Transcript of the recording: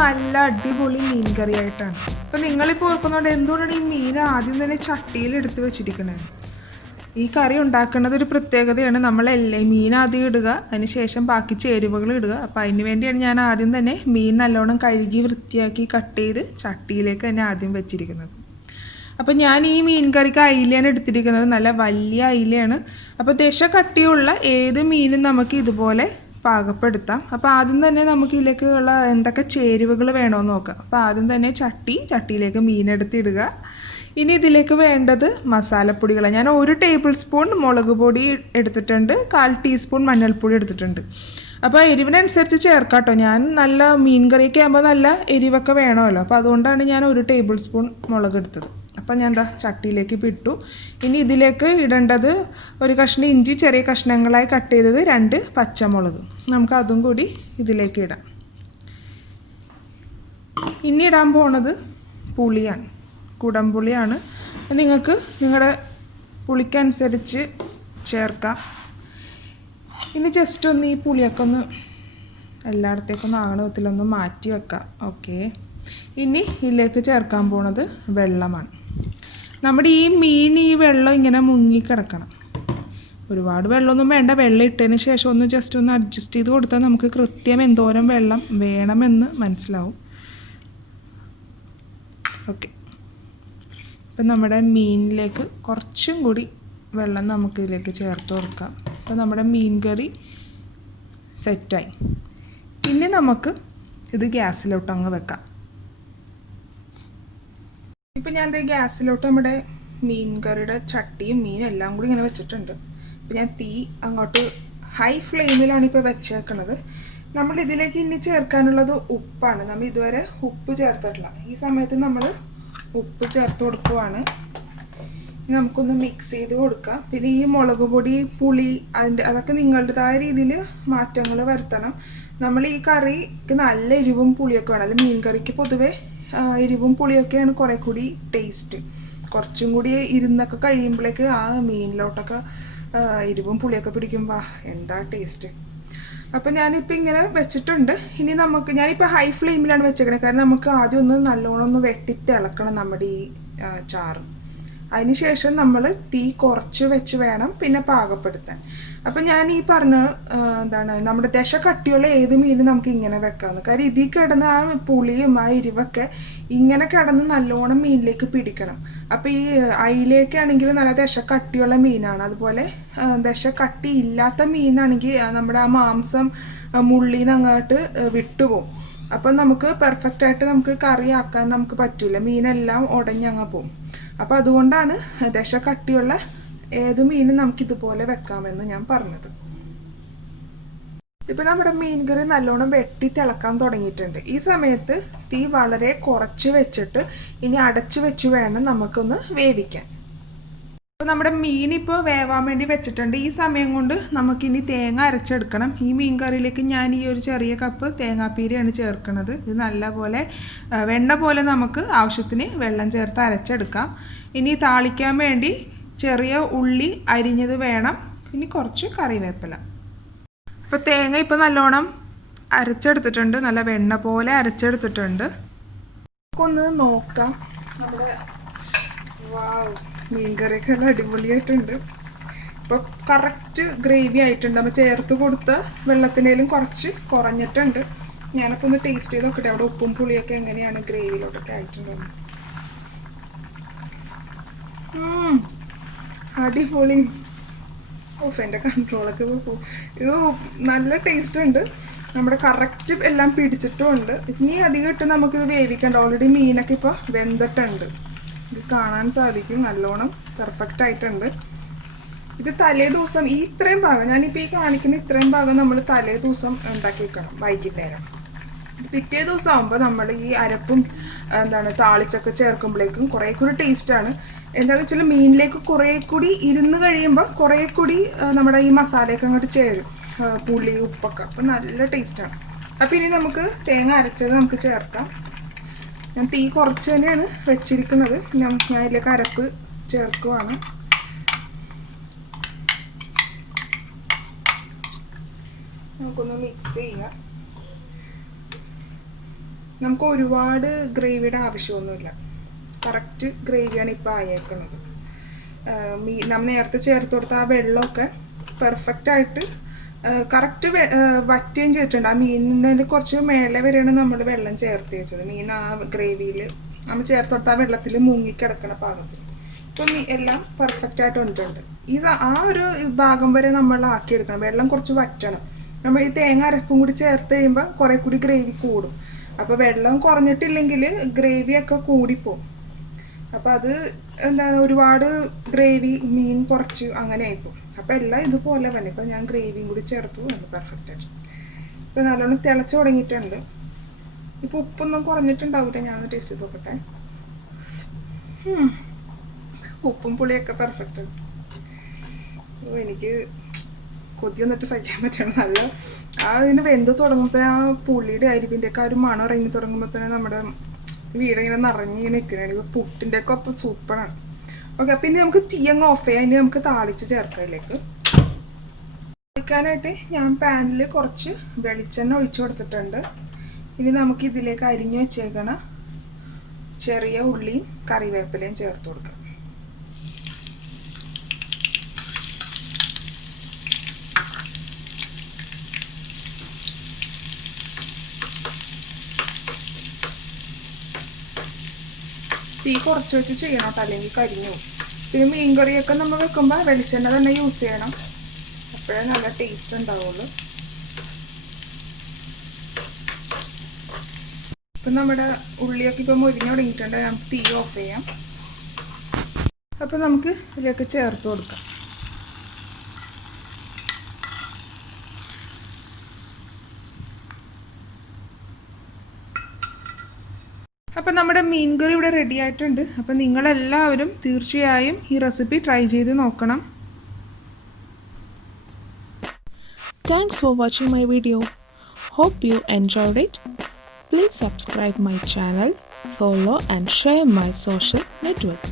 നല്ല അടിപൊളി മീൻ കറി ആയിട്ടാണ്. അപ്പം നിങ്ങളിപ്പോൾ ഓർക്കുന്നുണ്ട് എന്തുകൊണ്ടാണ് ഈ മീൻ ആദ്യം തന്നെ ചട്ടിയിൽ എടുത്ത് വെച്ചിരിക്കുന്നത്. ഈ കറി ഉണ്ടാക്കുന്നത് ഒരു പ്രത്യേകതയാണ്. നമ്മളെല്ലാം മീൻ ആദ്യം ഇടുക, അതിന് ശേഷം ബാക്കി ചേരുവകൾ ഇടുക. അപ്പോൾ അതിന് വേണ്ടിയാണ് ഞാൻ ആദ്യം തന്നെ മീൻ നല്ലോണം കഴുകി വൃത്തിയാക്കി കട്ട് ചെയ്ത് ചട്ടിയിലേക്ക് തന്നെ ആദ്യം വെച്ചിരിക്കുന്നത്. അപ്പോൾ ഞാൻ ഈ മീൻ കറിക്ക് അയിലയാണ് എടുത്തിരിക്കുന്നത്. നല്ല വലിയ അയിലയാണ്. അപ്പോൾ ദശ കട്ടിയുള്ള ഏത് മീനും നമുക്ക് ഇതുപോലെ പാകപ്പെടുത്താം. അപ്പോൾ ആദ്യം തന്നെ നമുക്ക് ഇതിലേക്കുള്ള എന്തൊക്കെ ചേരുവകൾ വേണമെന്ന് നോക്കാം. അപ്പോൾ ആദ്യം തന്നെ ചട്ടിയിലേക്ക് മീനെടുത്തിടുക. ഇനി ഇതിലേക്ക് വേണ്ടത് മസാലപ്പൊടികളാണ്. ഞാൻ 1 ടേബിൾ സ്പൂൺ മുളക് പൊടി എടുത്തിട്ടുണ്ട്, 1/4 ടീസ്പൂൺ മഞ്ഞൾപ്പൊടി എടുത്തിട്ടുണ്ട്. അപ്പോൾ എരിവിനനുസരിച്ച് ചേർക്കാം കേട്ടോ. ഞാൻ നല്ല മീൻ കറിയൊക്കെ ആകുമ്പോൾ നല്ല എരിവൊക്കെ വേണമല്ലോ. അപ്പോൾ അതുകൊണ്ടാണ് ഞാൻ 1 ടേബിൾ സ്പൂൺ മുളക് എടുത്തത്. അപ്പം ഞാൻ ചട്ടിയിലേക്ക് ഇട്ടു. ഇനി ഇതിലേക്ക് ഇടേണ്ടത് ഒരു കഷ്ണം ഇഞ്ചി ചെറിയ കഷ്ണങ്ങളായി കട്ട് ചെയ്തത്, 2 പച്ചമുളക്. നമുക്ക് അതും കൂടി ഇതിലേക്ക് ഇടാം. ഇനി ഇടാൻ പോണത് പുളിയാണ്, കുടംപുളിയാണ്. നിങ്ങൾക്ക് നിങ്ങളുടെ പുളിക്കനുസരിച്ച് ചേർക്കാം. ഇനി ജസ്റ്റ് ഒന്ന് ഈ പുളിയൊക്കെ ഒന്ന് എല്ലായിടത്തേക്കൊന്ന് ആകണ വിധത്തിലൊന്ന് മാറ്റി വെക്കാം. ഓക്കെ, ഇനി ഇതിലേക്ക് ചേർക്കാൻ പോണത് വെള്ളമാണ്. നമ്മുടെ ഈ മീൻ ഈ വെള്ളം ഇങ്ങനെ മുങ്ങിക്കിടക്കണം. ഒരുപാട് വെള്ളമൊന്നും വേണ്ട. വെള്ളം ഇട്ടതിന് ശേഷം ഒന്ന് ജസ്റ്റ് ഒന്ന് അഡ്ജസ്റ്റ് ചെയ്ത് കൊടുത്താൽ നമുക്ക് കൃത്യം എന്തോരം വെള്ളം വേണമെന്ന് മനസ്സിലാവും. ഓക്കെ, ഇപ്പം നമ്മുടെ മീനിലേക്ക് കുറച്ചും കൂടി വെള്ളം നമുക്ക് ഇതിലേക്ക് ചേർത്ത് കൊടുക്കാം. അപ്പോൾ നമ്മുടെ മീൻ കറി സെറ്റായി. പിന്നെ നമുക്ക് ഇത് ഗ്യാസിലോട്ട് അങ്ങ് വെക്കാം. ഇപ്പം ഞാൻ ഗ്യാസിലോട്ട് നമ്മുടെ മീൻ കറിയുടെ ചട്ടിയും മീനും എല്ലാം കൂടി ഇങ്ങനെ വെച്ചിട്ടുണ്ട്. ഇപ്പം ഞാൻ തീ അങ്ങോട്ട് ഹൈ ഫ്ലെയിമിലാണ് ഇപ്പോൾ വെച്ചേക്കണത്. നമ്മൾ ഇതിലേക്ക് ഇനി ചേർക്കാനുള്ളത് ഉപ്പാണ്. നമ്മൾ ഇതുവരെ ഉപ്പ് ചേർത്തിട്ടില്ല. ഈ സമയത്ത് നമ്മൾ ഉപ്പ് ചേർത്ത് കൊടുക്കുവാണ്. നമുക്കൊന്ന് മിക്സ് ചെയ്ത് കൊടുക്കാം. പിന്നെ ഈ മുളക് പൊടി, പുളി, അതൊക്കെ നിങ്ങളുടേതായ രീതിയിൽ മാറ്റങ്ങൾ വരുത്തണം. നമ്മൾ ഈ കറിക്ക് നല്ല എരിവും പുളിയൊക്കെ വേണം. അല്ലെങ്കിൽ മീൻ കറിക്ക് പൊതുവെ എരിവും പുളിയൊക്കെയാണ് കുറേ കൂടി ടേസ്റ്റ്. കുറച്ചും കൂടി ഇരുന്നൊക്കെ കഴിയുമ്പോഴേക്ക് ആ മീനിലോട്ടൊക്കെ എരിവും പുളിയൊക്കെ പിടിക്കുമ്പോൾ എന്താ ടേസ്റ്റ്. അപ്പം ഞാനിപ്പോൾ ഇങ്ങനെ വെച്ചിട്ടുണ്ട്. ഇനി ഞാനിപ്പോൾ ഹൈ ഫ്ലെയിമിലാണ് വെച്ചേക്കണത്. കാരണം നമുക്ക് ആദ്യം ഒന്ന് നല്ലോണം ഒന്ന് വെട്ടിത്തിളക്കണം നമ്മുടെ ഈ ചാറ്. അതിനുശേഷം നമ്മൾ തീ കുറച്ച് വെച്ച് വേണം പിന്നെ പാകപ്പെടുത്താൻ. അപ്പം ഞാൻ ഈ പറഞ്ഞ നമ്മുടെ ദശ കട്ടിയുള്ള ഏത് മീനും നമുക്ക് ഇങ്ങനെ വെക്കാമെന്ന്. കാര്യം ഇതിൽ കിടന്ന് ആ പുളിയും ആ എരിവൊക്കെ ഇങ്ങനെ കിടന്ന് നല്ലോണം മീനിലേക്ക് പിടിക്കണം. അപ്പോൾ ഈ അയിലേക്കാണെങ്കിൽ നല്ല ദശ കട്ടിയുള്ള മീനാണ്. അതുപോലെ ദശ കട്ടി ഇല്ലാത്ത മീനാണെങ്കിൽ നമ്മുടെ ആ മാംസം മുള്ളിന്ന് അങ്ങോട്ട് വിട്ടുപോകും. അപ്പം നമുക്ക് പെർഫെക്റ്റായിട്ട് നമുക്ക് കറിയാക്കാൻ നമുക്ക് പറ്റില്ല. മീനെല്ലാം ഉടഞ്ഞങ്ങ് പോകും. അപ്പോൾ അതുകൊണ്ടാണ് ദശ കട്ടിയുള്ള ഏത് മീനും നമുക്കിതുപോലെ വെക്കാമെന്ന് ഞാൻ പറഞ്ഞത്. ഇപ്പം നമ്മുടെ മീൻ കറി നല്ലോണം വെട്ടി തിളക്കാൻ തുടങ്ങിയിട്ടുണ്ട്. ഈ സമയത്ത് തീ വളരെ കുറച്ച് വെച്ചിട്ട് ഇനി അടച്ചു വെച്ച് വേണം നമുക്കൊന്ന് വേവിക്കാൻ. അപ്പോൾ നമ്മുടെ മീൻ ഇപ്പോൾ വേവാൻ വേണ്ടി വെച്ചിട്ടുണ്ട്. ഈ സമയം കൊണ്ട് നമുക്കിനി തേങ്ങ അരച്ചെടുക്കണം. ഈ മീൻ കറിയിലേക്ക് ഞാൻ ഈ ഒരു ചെറിയ കപ്പ് തേങ്ങാപ്പീരയാണ് ചേർക്കുന്നത്. ഇത് നല്ലപോലെ വെണ്ണ പോലെ നമുക്ക് ആവശ്യത്തിന് വെള്ളം ചേർത്ത് അരച്ചെടുക്കാം. ഇനി താളിക്കാൻ വേണ്ടി ചെറിയ ഉള്ളി അരിഞ്ഞത് വേണം. ഇനി കുറച്ച് കറിവേപ്പില. അപ്പോൾ തേങ്ങ ഇപ്പോൾ നല്ലോണം അരച്ചെടുത്തിട്ടുണ്ട്. നല്ല വെണ്ണ പോലെ അരച്ചെടുത്തിട്ടുണ്ട്. നമുക്കൊന്ന് നോക്കാം. നമ്മുടെ മീൻ കറിയൊക്കെ നല്ല അടിപൊളിയായിട്ടുണ്ട്. ഇപ്പോൾ കറക്റ്റ് ഗ്രേവി ആയിട്ടുണ്ട്. നമ്മൾ ചേർത്ത് കൊടുത്ത വെള്ളത്തിനേലും കുറച്ച് കുറഞ്ഞിട്ടുണ്ട്. ഞാനപ്പോൾ ഒന്ന് ടേസ്റ്റ് ചെയ്ത് നോക്കട്ടെ അവിടെ ഉപ്പും പുളിയൊക്കെ എങ്ങനെയാണ് ഗ്രേവിയിലോട്ടൊക്കെ ആയിട്ടുണ്ടോ. അടിപൊളി. എൻ്റെ കൺട്രോളൊക്കെ പോകും. ഇത് നല്ല ടേസ്റ്റ് ഉണ്ട്. നമ്മുടെ കറക്റ്റ് എല്ലാം പിടിച്ചിട്ടുമുണ്ട്. ഇനി അധികം ഇട്ട് നമുക്കിത് വേവിക്കണ്ട. ഓൾറെഡി മീനൊക്കെ ഇപ്പോൾ വെന്തിട്ടുണ്ട്. ഇത് കാണാൻ സാധിക്കും. നല്ലോണം പെർഫെക്റ്റ് ആയിട്ടുണ്ട്. ഇത് തലേ ദിവസം ഇത്രയും ഭാഗം ഞാനിപ്പോൾ ഈ കാണിക്കുന്ന ഇത്രയും ഭാഗം നമ്മൾ തലേ ദിവസം ഉണ്ടാക്കി വെക്കണം വൈകിട്ടേരം. പിറ്റേ ദിവസം ആകുമ്പോൾ നമ്മൾ ഈ അരപ്പും താളിച്ചൊക്കെ ചേർക്കുമ്പോഴേക്കും കുറേ കൂടി ടേസ്റ്റാണ്. എന്താണെന്ന് വെച്ചാൽ മീനിലേക്ക് കുറേ കൂടി ഇരുന്ന് കഴിയുമ്പോൾ കുറേ കൂടി നമ്മുടെ ഈ മസാലയൊക്കെ അങ്ങോട്ട് ചേരും, പുളി ഉപ്പൊക്കെ. അപ്പോൾ നല്ല ടേസ്റ്റാണ്. അപ്പോൾ ഇനി നമുക്ക് തേങ്ങ അരച്ചത് നമുക്ക് ചേർക്കാം. ഞാൻ തീ കുറച്ച് തന്നെയാണ് വെച്ചിരിക്കുന്നത്. ഞാൻ ഇതിലേക്ക് അരപ്പ് ചേർക്കുവാണ്. നമുക്കൊന്ന് മിക്സ് ചെയ്യാം. നമുക്ക് ഒരുപാട് ഗ്രേവിയുടെ ആവശ്യമൊന്നുമില്ല. കറക്റ്റ് ഗ്രേവിയാണ് ഇപ്പോൾ ആയേക്കുന്നത്. നമ്മൾ നേരത്തെ ചേർത്ത് കൊടുത്ത ആ വെള്ളമൊക്കെ പെർഫെക്റ്റായിട്ട് കറക്റ്റ് വറ്റുകയും ചെയ്തിട്ടുണ്ട്. ആ മീനിൻ്റെ കുറച്ച് മേലെ വരെയാണ് നമ്മൾ വെള്ളം ചേർത്ത് വെച്ചത്. മീൻ ആ ഗ്രേവിയിൽ നമ്മൾ ചേർത്ത് കൊടുത്ത ആ വെള്ളത്തിൽ മുങ്ങിക്കിടക്കണ പാകത്തിൽ. ഇപ്പം എല്ലാം പെർഫെക്റ്റായിട്ട് വന്നിട്ടുണ്ട്. ആ ഒരു ഭാഗം വരെ നമ്മൾ ആക്കിയെടുക്കണം. വെള്ളം കുറച്ച് വറ്റണം. നമ്മൾ ഈ തേങ്ങ അരപ്പും കൂടി ചേർത്ത് കഴിയുമ്പോൾ കുറേ കൂടി ഗ്രേവി കൂടും. അപ്പോൾ വെള്ളം കുറഞ്ഞിട്ടില്ലെങ്കിൽ ഗ്രേവിയൊക്കെ കൂടിപ്പോവും. അപ്പോൾ അത് എന്താണ്, ഒരുപാട് ഗ്രേവി മീൻ കുറച്ച് അങ്ങനെ ആയിപ്പോവും. അപ്പോൾ എല്ലാം ഇതുപോലെ തന്നെ. ഇപ്പം ഞാൻ ഗ്രേവിയും കൂടി ചേർത്തു, നല്ല പെർഫെക്റ്റായിട്ട്. ഇപ്പം നല്ലോണം തിളച്ച് തുടങ്ങിയിട്ടുണ്ട്. ഇപ്പോൾ ഉപ്പൊന്നും കുറഞ്ഞിട്ടുണ്ടാവില്ല. ഞാൻ ടേസ്റ്റ് ചെയ്ത് നോക്കട്ടെ. ഉപ്പും പുളിയൊക്കെ പെർഫെക്റ്റ്. എനിക്ക് കൊതി വന്നിട്ട് സഹിക്കാൻ പറ്റണം. നല്ല അതിന് വെന്ത് തുടങ്ങുമ്പോൾ ആ പുളിയുടെ അരിവിൻ്റെയൊക്കെ ഒരു മണം ഇറങ്ങി തുടങ്ങുമ്പോൾ തന്നെ നമ്മുടെ വീടിങ്ങനെ നിറഞ്ഞിങ്ങനെ നിൽക്കുകയാണ്. ഇപ്പോൾ പുട്ടിൻ്റെ ഒക്കെ ഒപ്പം സൂപ്പറാണ്. ഓക്കെ, പിന്നെ നമുക്ക് തീ അങ്ങ് ഓഫ് ചെയ്യാം. ഇനി നമുക്ക് താളിച്ച് ചേർക്കാം ഇതിലേക്ക്. താളിക്കാനായിട്ട് ഞാൻ പാനിൽ കുറച്ച് വെളിച്ചെണ്ണ ഒഴിച്ചു കൊടുത്തിട്ടുണ്ട്. ഇനി നമുക്ക് ഇതിലേക്ക് അരിഞ്ഞു വെച്ചേക്കണ ചെറിയ ഉള്ളിയും കറിവേപ്പിലയും ചേർത്ത് കൊടുക്കാം. തീ കുറച്ച് വെച്ച് ചെയ്യണം കേട്ടോ, അല്ലെങ്കിൽ കരിഞ്ഞു പോകും. പിന്നെ മീൻകറിയൊക്കെ നമ്മൾ വെക്കുമ്പോൾ വെളിച്ചെണ്ണ തന്നെ യൂസ് ചെയ്യണം. അപ്പോഴേ നല്ല ടേസ്റ്റ് ഉണ്ടാവുള്ളൂ. ഇപ്പം നമ്മുടെ ഉള്ളിയൊക്കെ ഇപ്പം മുരിഞ്ഞ് തുടങ്ങിയിട്ടുണ്ട്. നമുക്ക് തീ ഓഫ് ചെയ്യാം. അപ്പം നമുക്ക് ഇതിലേക്ക് ചേർത്ത് കൊടുക്കാം. അപ്പം നമ്മുടെ മീൻ കറി ഇവിടെ റെഡി ആയിട്ടുണ്ട്. അപ്പം നിങ്ങളെല്ലാവരും തീർച്ചയായും ഈ റെസിപ്പി ട്രൈ ചെയ്ത് നോക്കണം. Thanks for watching my video. Hope you enjoyed it. Please subscribe my channel, follow and share my social network.